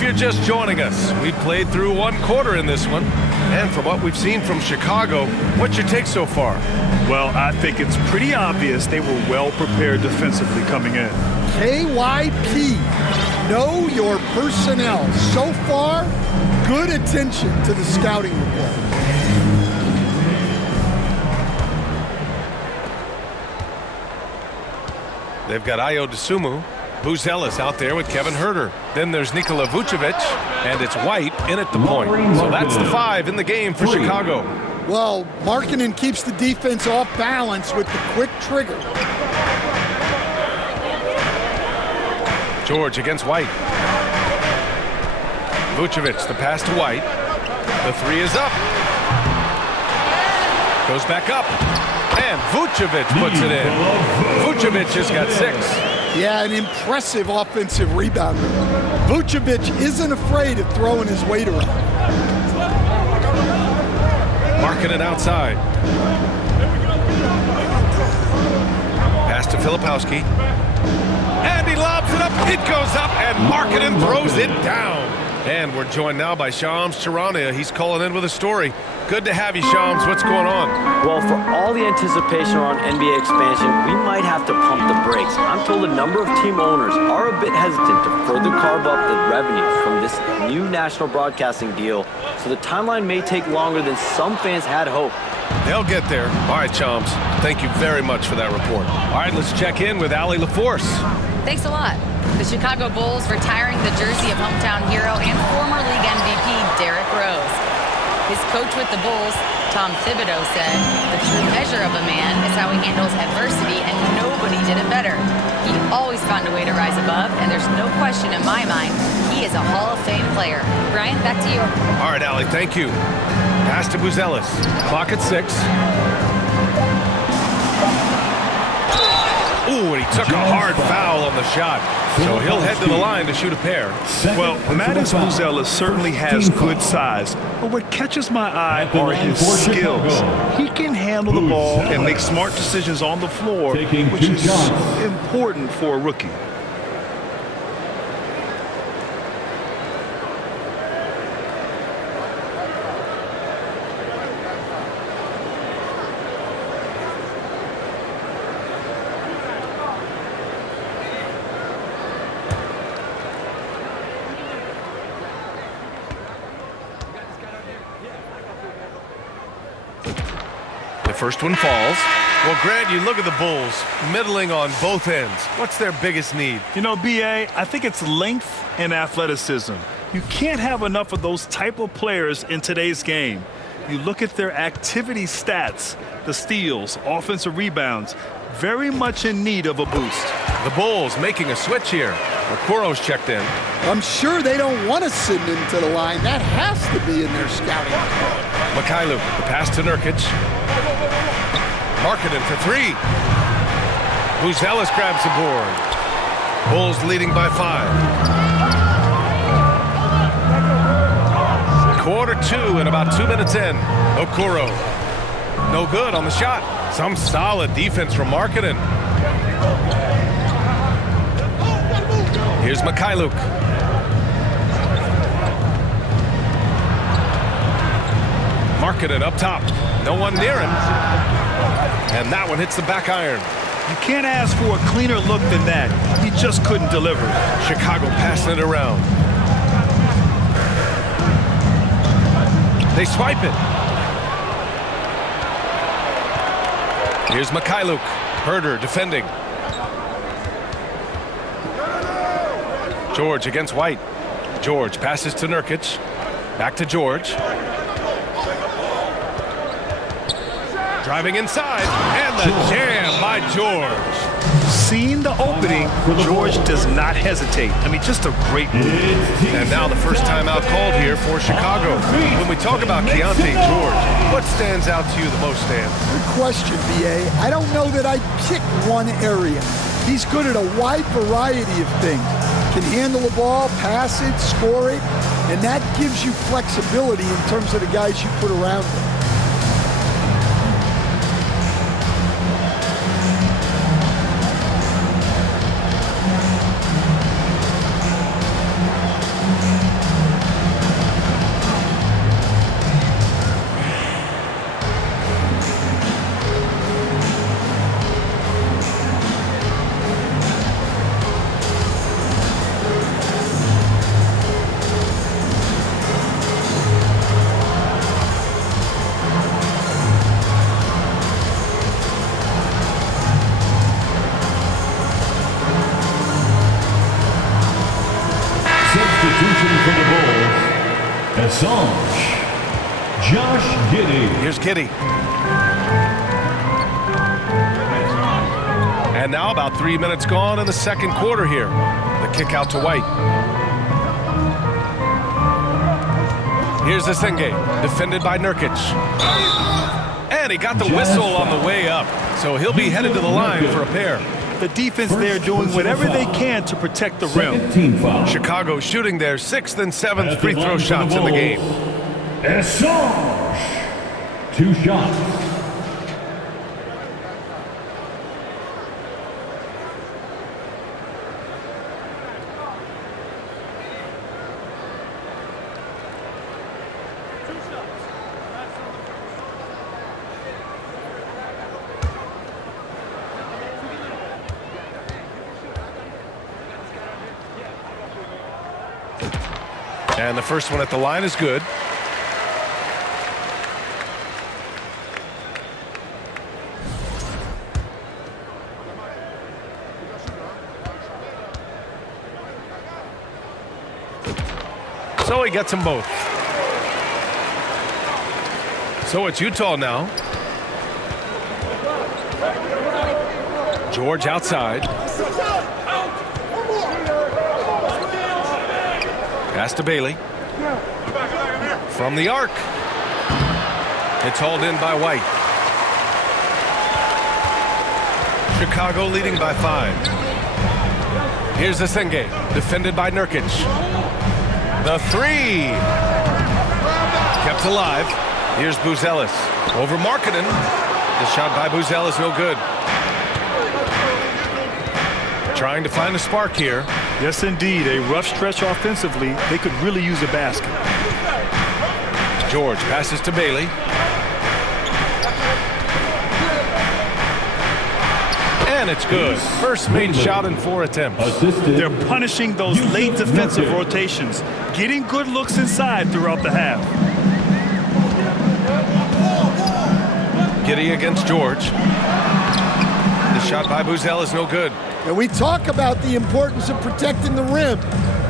If you're just joining us, we played through one quarter in this one. And from what we've seen from Chicago, what's your take so far? Well, I think it's pretty obvious they were well prepared defensively coming in. KYP, know your personnel. So far, good attention to the scouting report. They've got Ayo Dosunmu. Buzelis out there with Kevin Herter. Then there's Nikola Vucevic, and it's White in at the point. So that's the 5 in the game for Chicago. Well, Markkanen keeps the defense off balance with the quick trigger. George against White. Vucevic, the pass to White. The 3 is up. Goes back up. And Vucevic puts it in. Vucevic just got 6. Yeah, an impressive offensive rebounder. Vucevic isn't afraid of throwing his weight around. Marking it outside. Pass to Filipowski. And he lobs it up. It goes up, and Markkanen throws it down. And we're joined now by Shams Charania. He's calling in with a story. Good to have you, Shams. What's going on? Well, for all the anticipation around NBA expansion, we might have to pump the brakes. I'm told a number of team owners are a bit hesitant to further carve up the revenue from this new national broadcasting deal, so the timeline may take longer than some fans had hoped. They'll get there. All right, Shams. Thank you very much for that report. All right, let's check in with Allie LaForce. Thanks a lot. The Chicago Bulls retiring the jersey of hometown hero and former league MVP Derrick Rose. His coach with the Bulls, Tom Thibodeau, said, "The true measure of a man is how he handles adversity, and nobody did it better. He always found a way to rise above, and there's no question in my mind he is a Hall of Fame player." Brian, back to you. All right, Allie, thank you. Pass to Buzelis. Clock at 6. Ooh, and he took a hard foul on the shot. So he'll head to the line to shoot a pair. Well, Mattis Buzelis certainly has good size, but what catches my eye are his skills. He can handle the ball and make smart decisions on the floor, which is important for a rookie. First one falls. Well, Grant, you look at the Bulls, middling on both ends. What's their biggest need? You know, B.A., I think it's length and athleticism. You can't have enough of those type of players in today's game. You look at their activity stats, the steals, offensive rebounds, very much in need of a boost. The Bulls making a switch here. Okoro's checked in. I'm sure they don't want to send him to the line. That has to be in their scouting. Mikhailuk, the pass to Nurkic. Markkanen for 3. Buzelis grabs the board. Bulls leading by 5. Quarter 2 and about 2 minutes in. Okoro. No good on the shot. Some solid defense from Markkanen. Here's Mikhailuk. Markkanen up top. No one near him. And that one hits the back iron. You can't ask for a cleaner look than that. He just couldn't deliver. Chicago passing it around. They swipe it. Here's Mikhailuk. Herter defending. George against White. George passes to Nurkic. Back to George. Driving inside, and the jam by George. Seeing the opening, George does not hesitate. I mean, just a great move. And now the first timeout called here for Chicago. When we talk about Keontae George, what stands out to you the most, Stan? Good question, B.A. I don't know that I'd pick one area. He's good at a wide variety of things. Can handle the ball, pass it, score it, and that gives you flexibility in terms of the guys you put around him. Assange. Josh Giddey. Here's Giddey. And now about 3 minutes gone in the second quarter here. The kick out to White. Here's Asenge, defended by Nurkic. And he got the whistle on the way up. So he'll be headed to the line for a pair. The defense there doing whatever they can to protect the rim. Team foul. Chicago shooting their 6th and 7th free throw shots in the game. Assange. 2 shots. And the first one at the line is good. So he gets them both. So it's Utah now. George outside. Pass to Bailey. From the arc. It's hauled in by White. Chicago leading by 5. Here's Asenge, defended by Nurkic. The 3. Kept alive. Here's Buzelis. Over Markkanen. The shot by Buzelis no good. Trying to find a spark here. Yes, indeed. A rough stretch offensively. They could really use a basket. George passes to Bailey. And it's good. First made shot in 4 attempts. They're punishing those late defensive rotations, getting good looks inside throughout the half. Giddey against George. The shot by Buzelis is no good. And we talk about the importance of protecting the rim.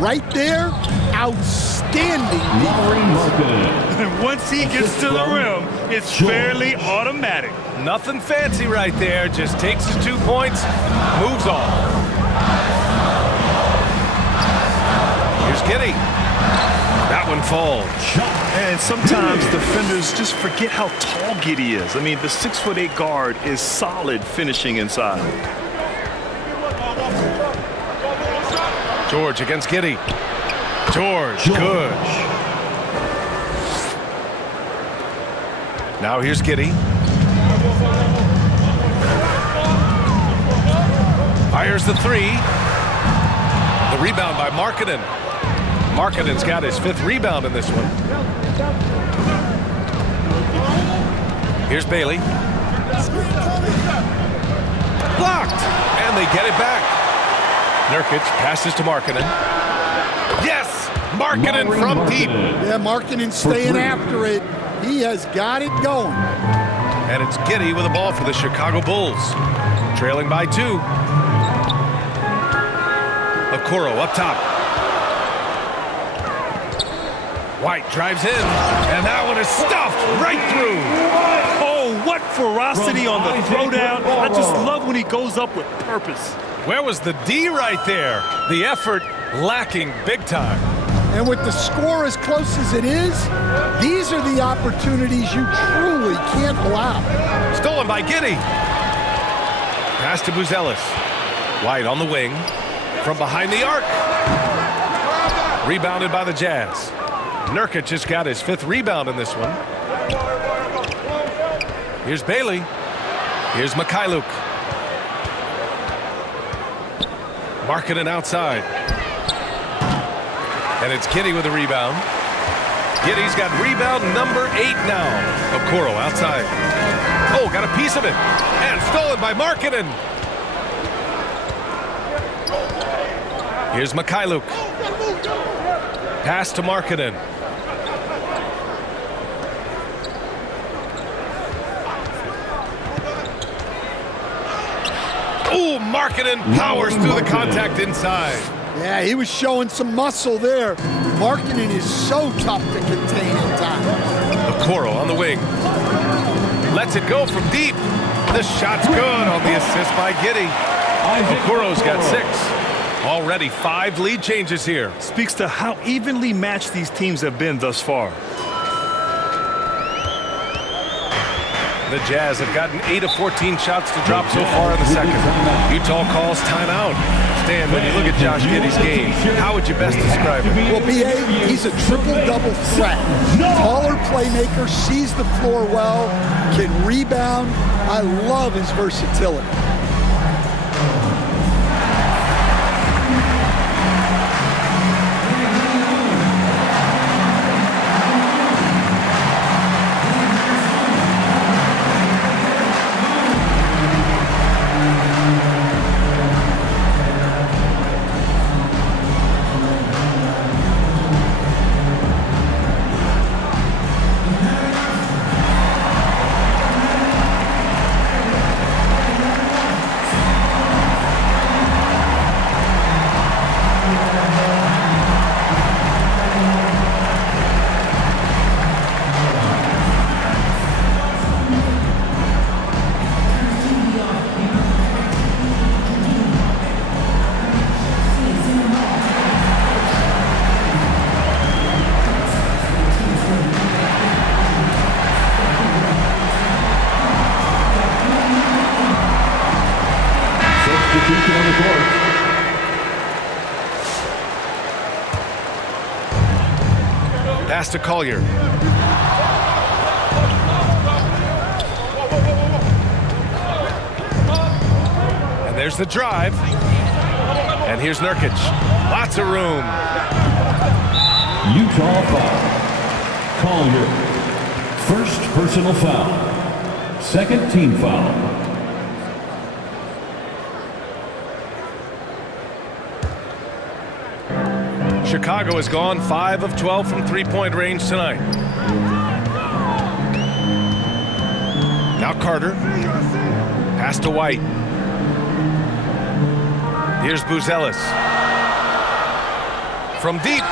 Right there, outstanding defense. And once he gets to the rim, it's fairly automatic. Nothing fancy right there. Just takes his 2 points, moves on. Here's Giddey. That one falls. And sometimes defenders just forget how tall Giddey is. I mean, the 6'8" guard is solid finishing inside. George against Giddey. George, good. Now here's Giddey. Fires the 3. The rebound by Markkanen. Markkanen's got his 5th rebound in this one. Here's Bailey. Blocked! And they get it back. Nurkic passes to Markkanen. Yes! Markkanen from deep. Yeah, Markkanen staying after it. He has got it going. And it's Giddey with the ball for the Chicago Bulls. Trailing by 2. Okoro up top. White drives in, and that one is stuffed right through. Oh, what ferocity on the throwdown. I just love when he goes up with purpose. Where was the D right there? The effort lacking big time. And with the score as close as it is, these are the opportunities you truly can't allow. Stolen by Giddey. Pass to Buzelis. White on the wing. From behind the arc. Rebounded by the Jazz. Nurkic just got his 5th rebound in this one. Here's Bailey. Here's Mikhailuk. Markkanen outside. And it's Giddey with the rebound. Giddey's got rebound number 8 now. Okoro outside. Oh, got a piece of it. And stolen by Markkanen. Here's Mikhailuk. Pass to Markkanen. Ooh, Markkanen powers through the contact inside. Yeah, he was showing some muscle there. Markkanen is so tough to contain in time. Okoro on the wing. Lets it go from deep. The shot's good on the assist by Giddey. Okoro's got 6. Already 5 lead changes here. Speaks to how evenly matched these teams have been thus far. The Jazz have gotten 8 of 14 shots to drop so far in the second. Utah calls timeout. Stan, when you look at Josh Giddey's game, how would you best describe it? Well, B.A., he's a triple-double threat. Taller playmaker, sees the floor well, can rebound. I love his versatility. Pass to Collier. And there's the drive. And here's Nurkic. Lots of room. Utah foul. Collier. First personal foul. Second team foul. Chicago has gone 5 of 12 from three-point range tonight. Now Carter. Pass to White. Here's Buzelis. From deep.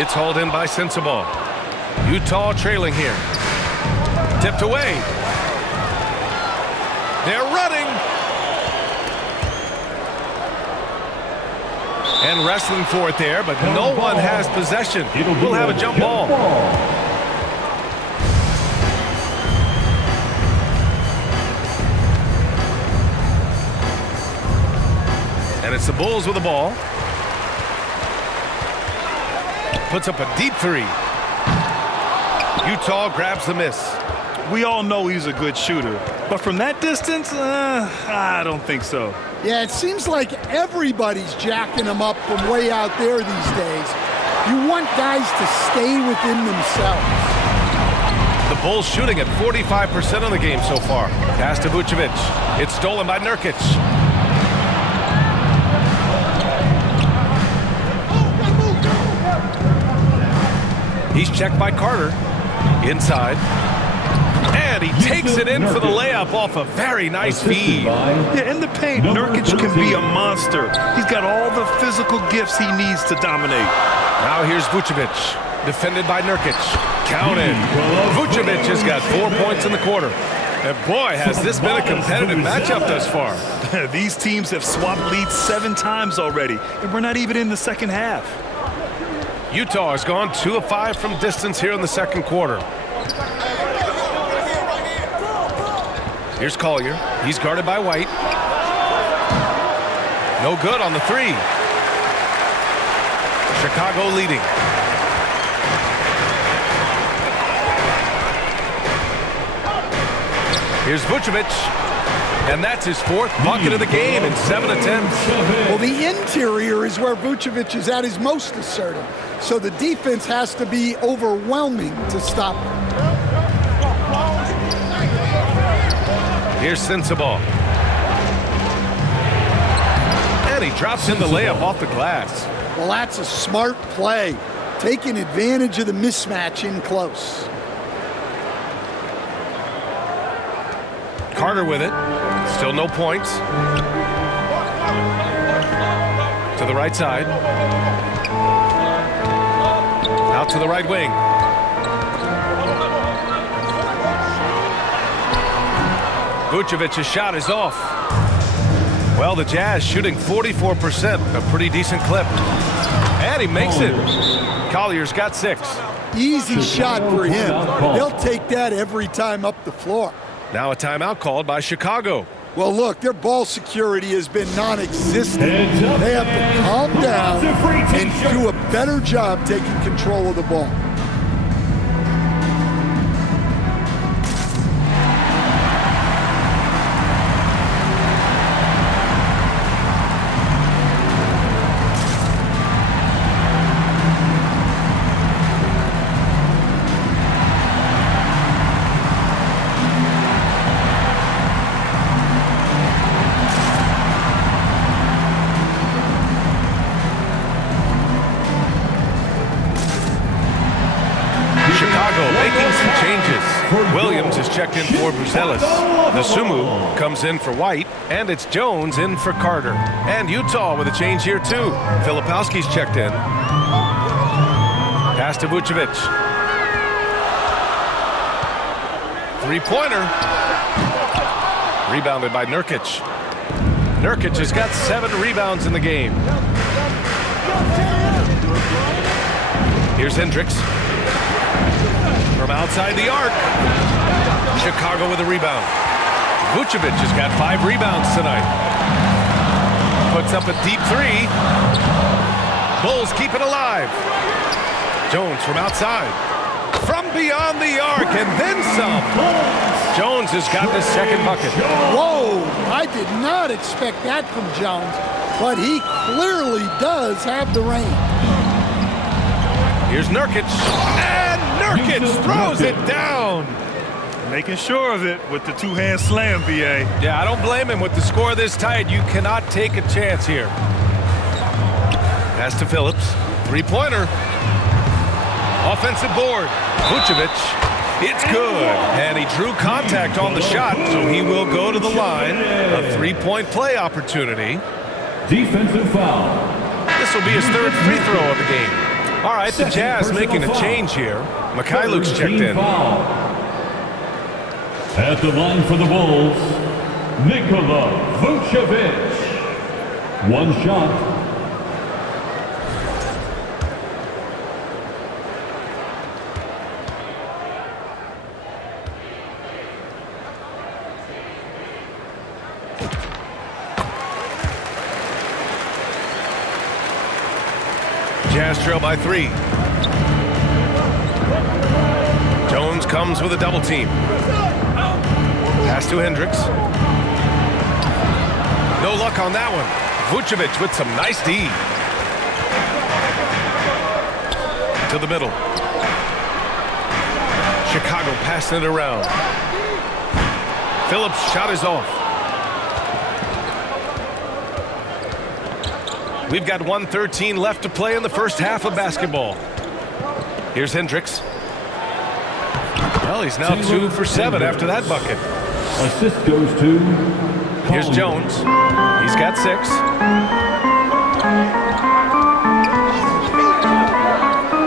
It's hauled in by Sensabaugh. Utah trailing here. Tipped away. They're running. And wrestling for it there, but no one has possession. We'll have a jump ball. And it's the Bulls with the ball. Puts up a deep 3. Utah grabs the miss. We all know he's a good shooter, but from that distance, I don't think so. Yeah, it seems like everybody's jacking him up from way out there these days. You want guys to stay within themselves. The Bulls shooting at 45% of the game so far. Pass to Vucevic. It's stolen by Nurkic. He's checked by Carter. Inside. And he takes it in for the layup off a very nice feed. Yeah, in the paint, Nurkic can be a monster. He's got all the physical gifts he needs to dominate. Now here's Vucevic, defended by Nurkic. Counted. Vucevic has got 4 points in the quarter. And boy, has this been a competitive matchup thus far. These teams have swapped leads 7 times already, and we're not even in the second half. Utah has gone 2 of 5 from distance here in the second quarter. Here's Collier. He's guarded by White. No good on the 3. Chicago leading. Here's Vucevic. And that's his 4th bucket of the game in 7 attempts. Well, the interior is where Vucevic is at his most assertive. So the defense has to be overwhelming to stop him. Here's Sensabaugh. And he drops in the layup off the glass. Well, that's a smart play. Taking advantage of the mismatch in close. Carter with it. Still no points. To the right side. Out to the right wing. Vucevic's shot is off. Well, the Jazz shooting 44%, a pretty decent clip. And he makes it. Collier's got 6. Easy shot for him. They'll take that every time up the floor. Now a timeout called by Chicago. Well, look, their ball security has been non-existent. They have to calm down and do a better job taking control of the ball. Williams is checked in for Bruselis. Nasumu comes in for White, and it's Jones in for Carter. And Utah with a change here too. Filipowski's checked in. Pass to Vucevic. Three-pointer. Rebounded by Nurkic. Nurkic has got 7 rebounds in the game. Here's Hendricks. From outside the arc. Chicago with a rebound. Vucevic has got 5 rebounds tonight. Puts up a deep 3. Bulls keep it alive. Jones from outside. From beyond the arc and then some. Jones has got the second bucket. Whoa, I did not expect that from Jones, but he clearly does have the range. Here's Nurkic. And Nurkic throws it down. Making sure of it with the two-hand slam, B.A. Yeah, I don't blame him. With the score this tight, you cannot take a chance here. Pass to Phillips. Three-pointer. Offensive board. Vucevic. It's good. And he drew contact on the shot, so he will go to the line. A three-point play opportunity. Defensive foul. This will be his 3rd free throw of the game. All right, the Jazz making a change here. Mikhailuk's checked in. At the line for the Bulls, Nikola Vucevic. 1 shot. Jazz trail by 3. Jones comes with a double team. Pass to Hendricks. No luck on that one. Vucevic with some nice D. To the middle. Chicago passing it around. Phillips' shot is off. We've got 1:13 left to play in the first half of basketball. Here's Hendricks. Well, he's now 2 for 7 after that bucket. Assist goes to Here's Jones. He's got 6.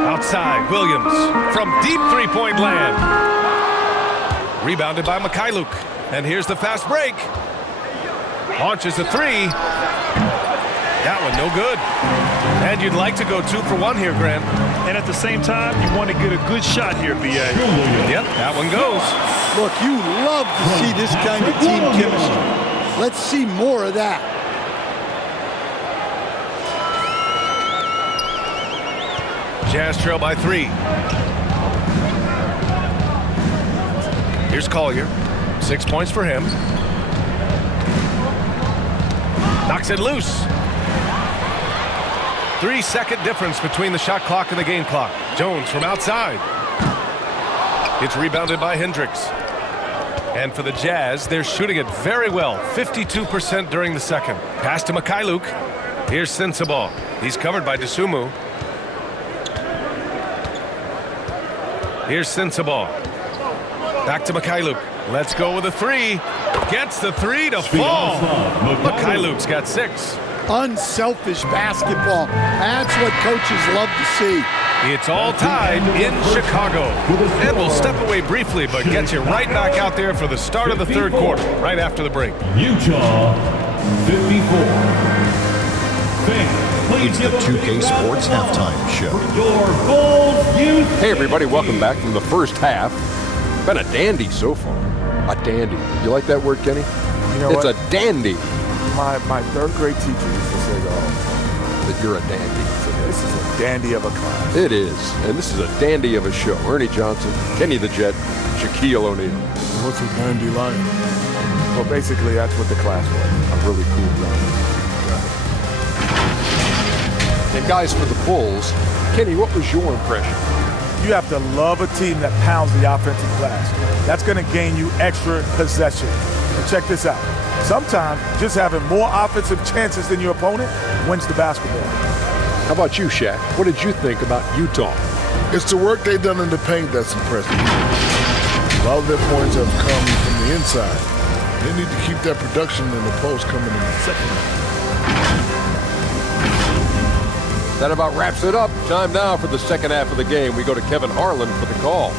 Outside, Williams from deep three-point land. Rebounded by Mikhailuk. And here's the fast break. Launches a 3. That one no good. And you'd like to go 2 for 1 here, Grant. And at the same time, you want to get a good shot here, B.A. Yep, that one goes. Look, you love to see this kind of team chemistry. Let's see more of that. Jazz trail by 3. Here's Collier. 6 points for him. Knocks it loose. 3-second difference between the shot clock and the game clock. Jones from outside. It's rebounded by Hendricks. And for the Jazz, they're shooting it very well. 52% during the second. Pass to Mikhailuk. Here's Sensabaugh. He's covered by Nasumu. Here's Sensabaugh. Back to Mikhailuk. Let's go with a 3. Gets the 3 to fall. Mikhailuk's got 6. unselfish basketball. That's what coaches love to see. It's all tied in Chicago. And we'll step away briefly, but get you right back out there for the start of the third quarter, right after the break. Utah 54. It's the 2K Sports Halftime Show. Your Bulls youth. Hey everybody, welcome back from the first half. Been a dandy so far. A dandy. You like that word, Kenny? You know it's what? a dandy. My third grade teacher used to say That you're a dandy. so this is a dandy of a class. It is. And this is a dandy of a show. Ernie Johnson, Kenny the Jet, Shaquille O'Neal. What's a dandelion? Well, basically, that's what the class was. A really cool guy. And guys, for the Bulls, Kenny, what was your impression? You have to love a team that pounds the offensive glass. That's going to gain you extra possession. And check this out. Sometimes just having more offensive chances than your opponent wins the basketball. How about you, Shaq? What did you think about Utah? It's the work they've done in the paint that's impressive. A lot of their points have come from the inside. They need to keep that production in the post coming in the second half. That about wraps it up. Time now for the second half of the game. We go to Kevin Harlan for the call.